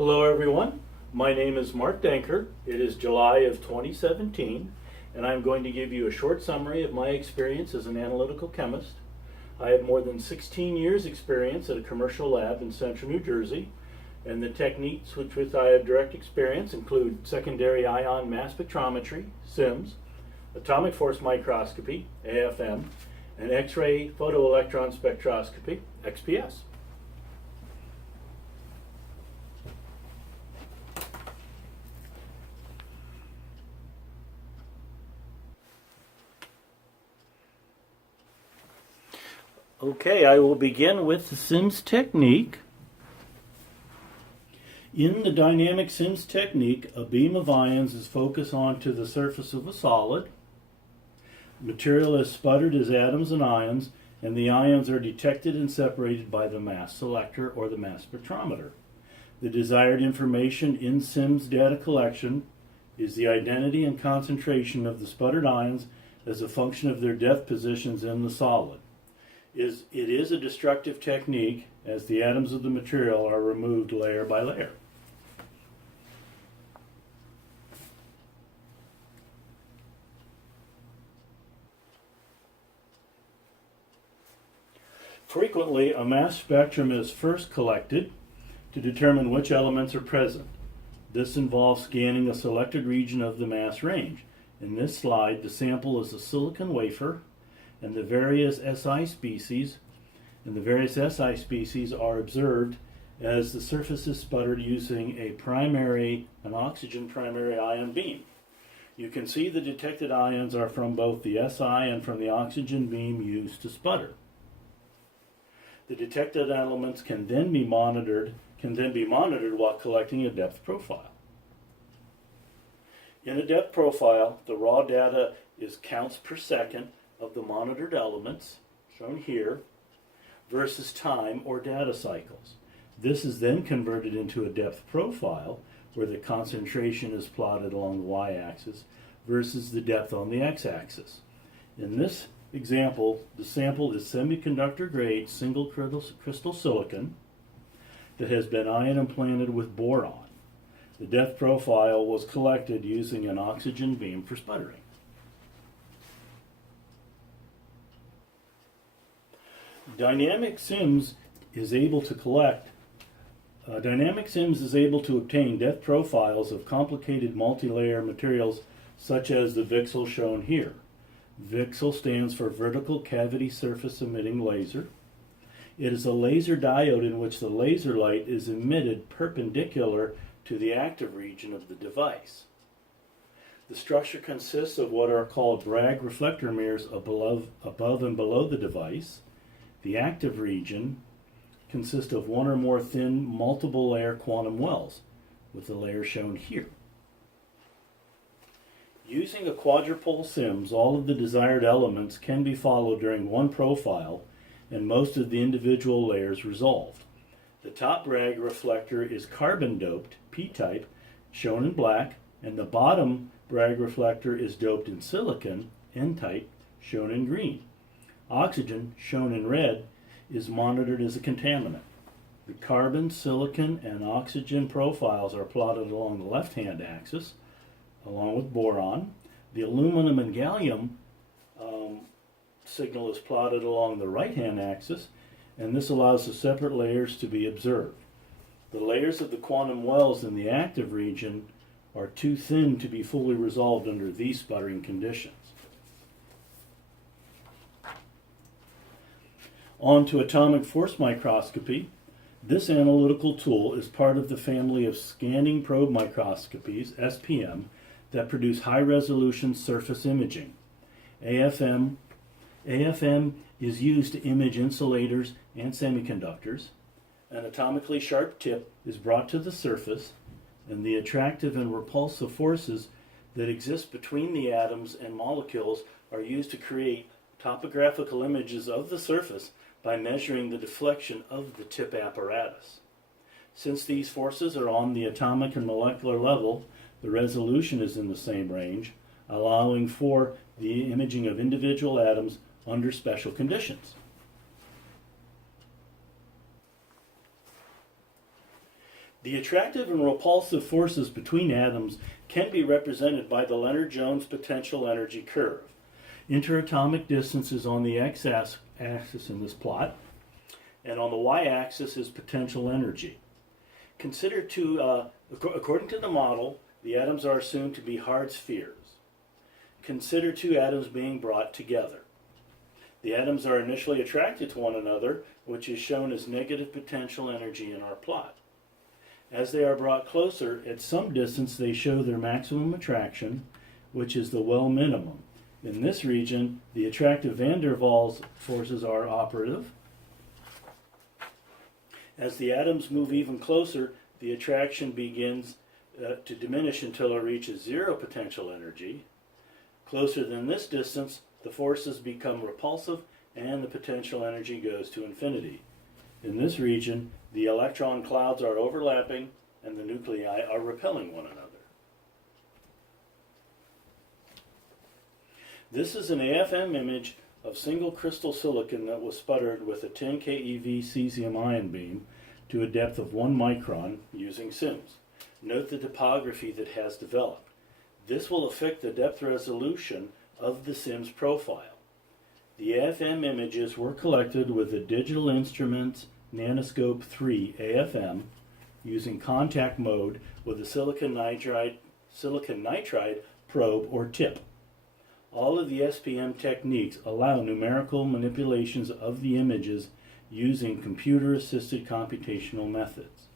Hello everyone, my name is Mark Denker. It is July of 2017 and I'm going to give you a short summary of my experience as an analytical chemist. I have more than 16 years experience at a commercial lab in central New Jersey, and the techniques with which I have direct experience include secondary ion mass spectrometry, SIMS, atomic force microscopy, AFM, and X-ray photoelectron spectroscopy, XPS. Okay, I will begin with the SIMS technique. In the dynamic SIMS technique, a beam of ions is focused onto the surface of a solid. Material is sputtered as atoms and ions, and the ions are detected and separated by the mass selector or the mass spectrometer. The desired information in SIMS data collection is the identity and concentration of the sputtered ions as a function of their depth positions in the solid. It is a destructive technique as the atoms of the material are removed layer by layer. Frequently, a mass spectrum is first collected to determine which elements are present. This involves scanning a selected region of the mass range. In this slide, the sample is a silicon wafer, and the various SI species are observed as the surface is sputtered using an oxygen primary ion beam. You can see the detected ions are from both the SI and from the oxygen beam used to sputter. The detected elements can then be monitored while collecting a depth profile. In a depth profile, the raw data is counts per second of the monitored elements, shown here, versus time or data cycles. This is then converted into a depth profile where the concentration is plotted along the y-axis versus the depth on the x-axis. In this example, the sample is semiconductor grade single crystal silicon that has been ion implanted with boron. The depth profile was collected using an oxygen beam for sputtering. Dynamic SIMS is able to obtain depth profiles of complicated multi-layer materials such as the VCSEL shown here. VCSEL stands for Vertical Cavity Surface Emitting Laser. It is a laser diode in which the laser light is emitted perpendicular to the active region of the device. The structure consists of what are called Bragg reflector mirrors above and below the device. The active region consists of one or more thin multiple layer quantum wells, with the layer shown here. Using a quadrupole SIMS, all of the desired elements can be followed during one profile and most of the individual layers resolved. The top Bragg reflector is carbon doped, P-type, shown in black, and the bottom Bragg reflector is doped in silicon, N-type, shown in green. Oxygen, shown in red, is monitored as a contaminant. The carbon, silicon, and oxygen profiles are plotted along the left-hand axis, along with boron. The aluminum and gallium signal is plotted along the right-hand axis, and this allows the separate layers to be observed. The layers of the quantum wells in the active region are too thin to be fully resolved under these sputtering conditions. On to atomic force microscopy. This analytical tool is part of the family of scanning probe microscopies, SPM, that produce high-resolution surface imaging. AFM is used to image insulators and semiconductors. An atomically sharp tip is brought to the surface, and the attractive and repulsive forces that exist between the atoms and molecules are used to create topographical images of the surface by measuring the deflection of the tip apparatus. Since these forces are on the atomic and molecular level, the resolution is in the same range, allowing for the imaging of individual atoms under special conditions. The attractive and repulsive forces between atoms can be represented by the Lennard-Jones potential energy curve. Interatomic distance is on the x-axis in this plot, and on the y-axis is potential energy. Consider according to the model, the atoms are assumed to be hard spheres. Consider two atoms being brought together. The atoms are initially attracted to one another, which is shown as negative potential energy in our plot. As they are brought closer, at some distance they show their maximum attraction, which is the well minimum. In this region, the attractive van der Waals forces are operative. As the atoms move even closer, the attraction begins to diminish until it reaches zero potential energy. Closer than this distance, the forces become repulsive and the potential energy goes to infinity. In this region, the electron clouds are overlapping and the nuclei are repelling one another. This is an AFM image of single crystal silicon that was sputtered with a 10 keV cesium ion beam to a depth of 1 micron using SIMS. Note the topography that has developed. This will affect the depth resolution of the SIMS profile. The AFM images were collected with the Digital Instruments Nanoscope 3 AFM using contact mode with a silicon nitride probe or tip. All of the SPM techniques allow numerical manipulations of the images using computer-assisted computational methods.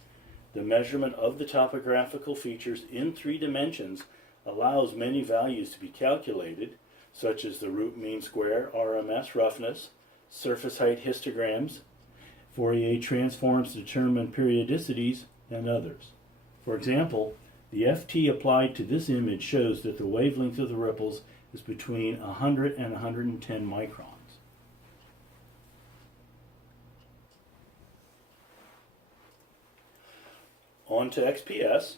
The measurement of the topographical features in 3 dimensions allows many values to be calculated, such as the root mean square, RMS roughness, surface height histograms, Fourier transforms to determine periodicities, and others. For example, the FT applied to this image shows that the wavelength of the ripples is between 100 and 110 microns. On to XPS.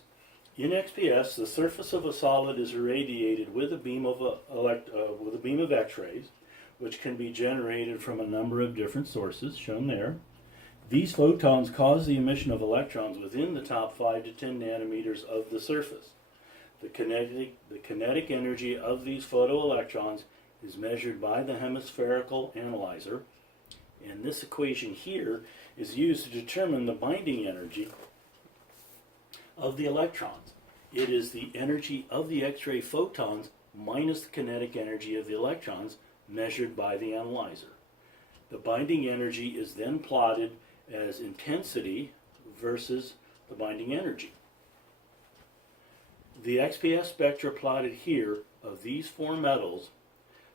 In XPS, the surface of a solid is irradiated with a beam of X-rays, which can be generated from a number of different sources, shown there. These photons cause the emission of electrons within the top 5 to 10 nanometers of the surface. The kinetic energy of these photoelectrons is measured by the hemispherical analyzer, and this equation here is used to determine the binding energy of the electrons. It is the energy of the X-ray photons minus the kinetic energy of the electrons measured by the analyzer. The binding energy is then plotted as intensity versus the binding energy. The XPS spectra plotted here of these 4 metals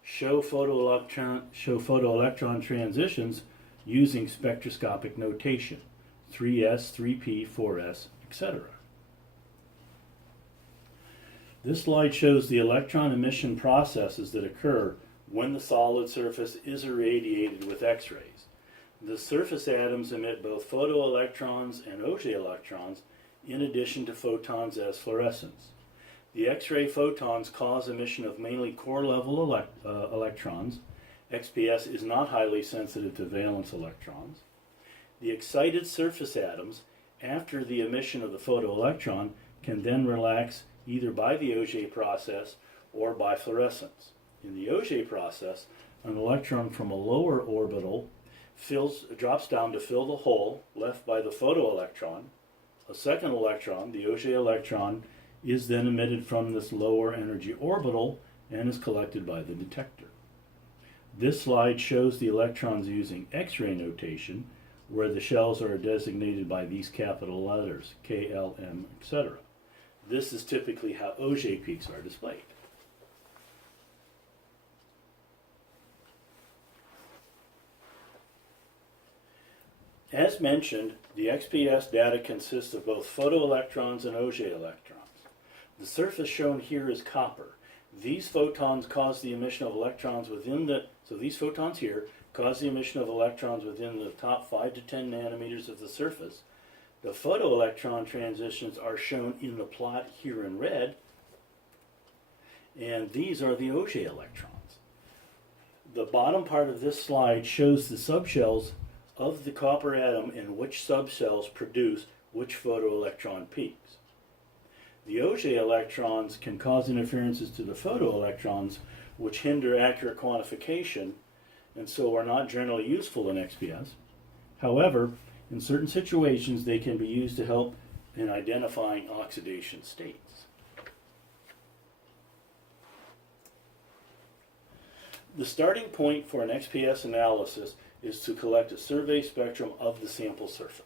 show photoelectron transitions using spectroscopic notation, 3s, 3p, 4s, etc. This slide shows the electron emission processes that occur when the solid surface is irradiated with X-rays. The surface atoms emit both photoelectrons and Auger electrons in addition to photons as fluorescents. The X-ray photons cause emission of mainly core-level electrons. XPS is not highly sensitive to valence electrons. The excited surface atoms, after the emission of the photoelectron, can then relax either by the Auger process or by fluorescence. In the Auger process, an electron from a lower orbital drops down to fill the hole left by the photoelectron. A second electron, the Auger electron, is then emitted from this lower energy orbital and is collected by the detector. This slide shows the electrons using X-ray notation, where the shells are designated by these capital letters, K, L, M, etc. This is typically how Auger peaks are displayed. As mentioned, the XPS data consists of both photoelectrons and Auger electrons. The surface shown here is copper. These photons cause the emission of electrons within the top 5 to 10 nanometers of the surface. The photoelectron transitions are shown in the plot here in red, and these are the Auger electrons. The bottom part of this slide shows the subshells of the copper atom and which subshells produce which photoelectron peaks. The Auger electrons can cause interferences to the photoelectrons, which hinder accurate quantification and so are not generally useful in XPS. However, in certain situations, they can be used to help in identifying oxidation states. The starting point for an XPS analysis is to collect a survey spectrum of the sample surface.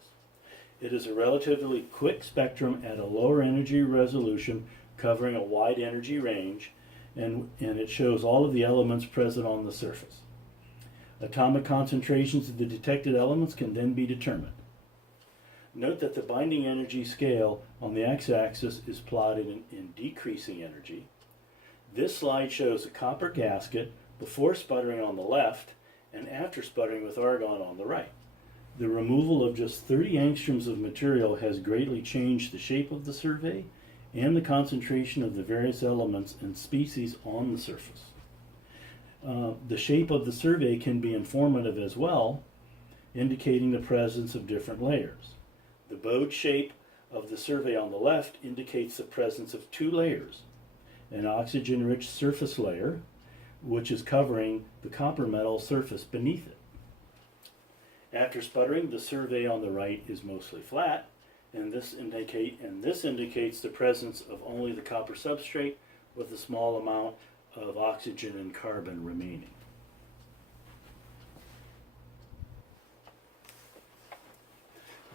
It is a relatively quick spectrum at a lower energy resolution covering a wide energy range, and it shows all of the elements present on the surface. Atomic concentrations of the detected elements can then be determined. Note that the binding energy scale on the x-axis is plotted in decreasing energy. This slide shows a copper gasket before sputtering on the left and after sputtering with argon on the right. The removal of just 30 angstroms of material has greatly changed the shape of the survey and the concentration of the various elements and species on the surface. The shape of the survey can be informative as well, indicating the presence of different layers. The bowed shape of the survey on the left indicates the presence of two layers, an oxygen-rich surface layer, which is covering the copper metal surface beneath it. After sputtering, the survey on the right is mostly flat, and this indicates the presence of only the copper substrate with a small amount of oxygen and carbon remaining.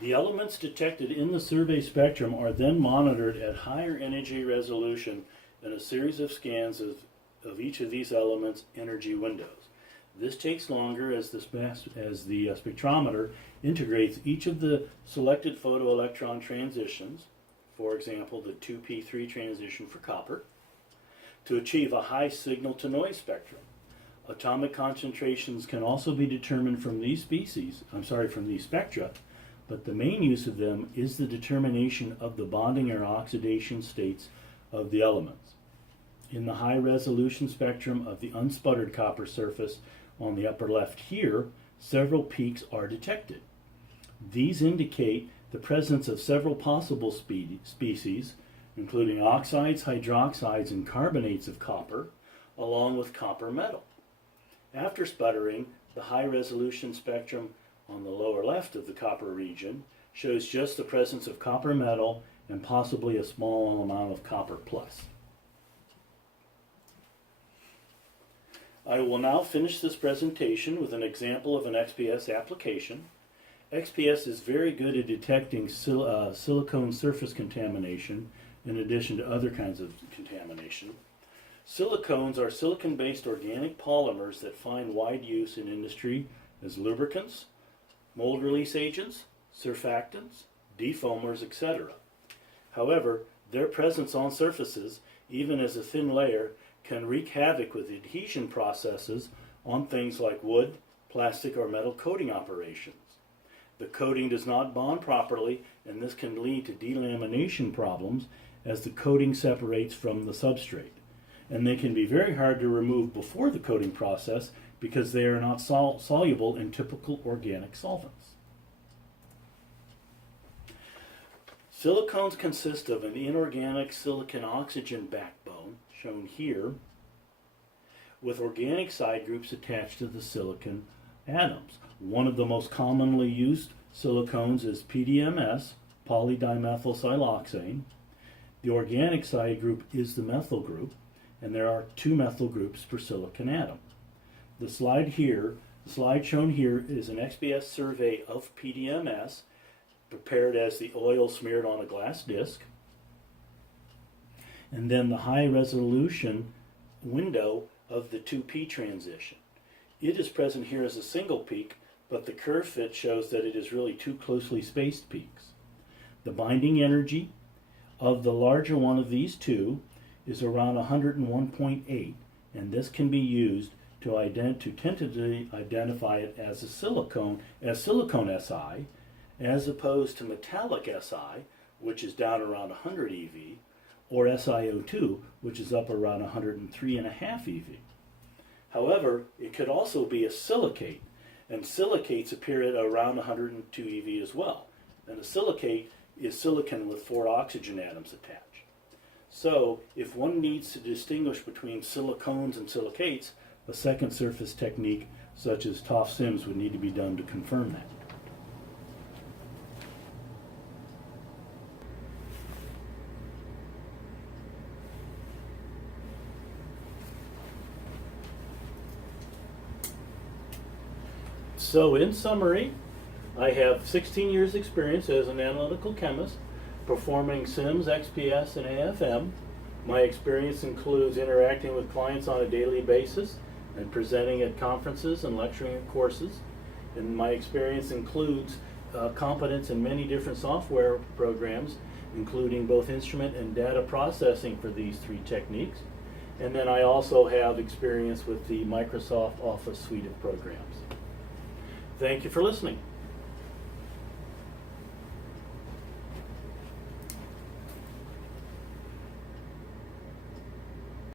The elements detected in the survey spectrum are then monitored at higher energy resolution in a series of scans of each of these elements' energy windows. This takes longer as the spectrometer integrates each of the selected photoelectron transitions, for example the 2p3 transition for copper, to achieve a high signal-to-noise spectrum. Atomic concentrations can also be determined from these spectra, but the main use of them is the determination of the bonding or oxidation states of the elements. In the high-resolution spectrum of the unsputtered copper surface on the upper left here, several peaks are detected. These indicate the presence of several possible species, including oxides, hydroxides, and carbonates of copper, along with copper metal. After sputtering, the high-resolution spectrum on the lower left of the copper region shows just the presence of copper metal and possibly a small amount of copper plus. I will now finish this presentation with an example of an XPS application. XPS is very good at detecting silicone surface contamination in addition to other kinds of contamination. Silicones are silicon-based organic polymers that find wide use in industry as lubricants, mold release agents, surfactants, defoamers, etc. However, their presence on surfaces, even as a thin layer, can wreak havoc with adhesion processes on things like wood, plastic, or metal coating operations. The coating does not bond properly, and this can lead to delamination problems as the coating separates from the substrate. And they can be very hard to remove before the coating process because they are not soluble in typical organic solvents. Silicones consist of an inorganic silicon-oxygen backbone, shown here, with organic side groups attached to the silicon atoms. One of the most commonly used silicones is PDMS, polydimethylsiloxane. The organic side group is the methyl group, and there are two methyl groups per silicon atom. The slide shown here is an XPS survey of PDMS, prepared as the oil smeared on a glass disc, and then the high resolution window of the 2p transition. It is present here as a single peak, but the curve fit shows that it is really two closely spaced peaks. The binding energy of the larger one of these two is around 101.8, and this can be used to tentatively identify it as silicone Si, as opposed to metallic Si, which is down around 100 eV, or SiO2, which is up around 103.5 eV. However, it could also be a silicate, and silicates appear at around 102 eV as well. And a silicate is silicon with 4 oxygen atoms attached. So if one needs to distinguish between silicones and silicates, a second surface technique such as TOF SIMS would need to be done to confirm that. So in summary, I have 16 years experience as an analytical chemist performing SIMS, XPS, and AFM. My experience includes interacting with clients on a daily basis and presenting at conferences and lecturing at courses. And my experience includes competence in many different software programs, including both instrument and data processing for these 3 techniques. And then I also have experience with the Microsoft Office suite of programs. Thank you for listening.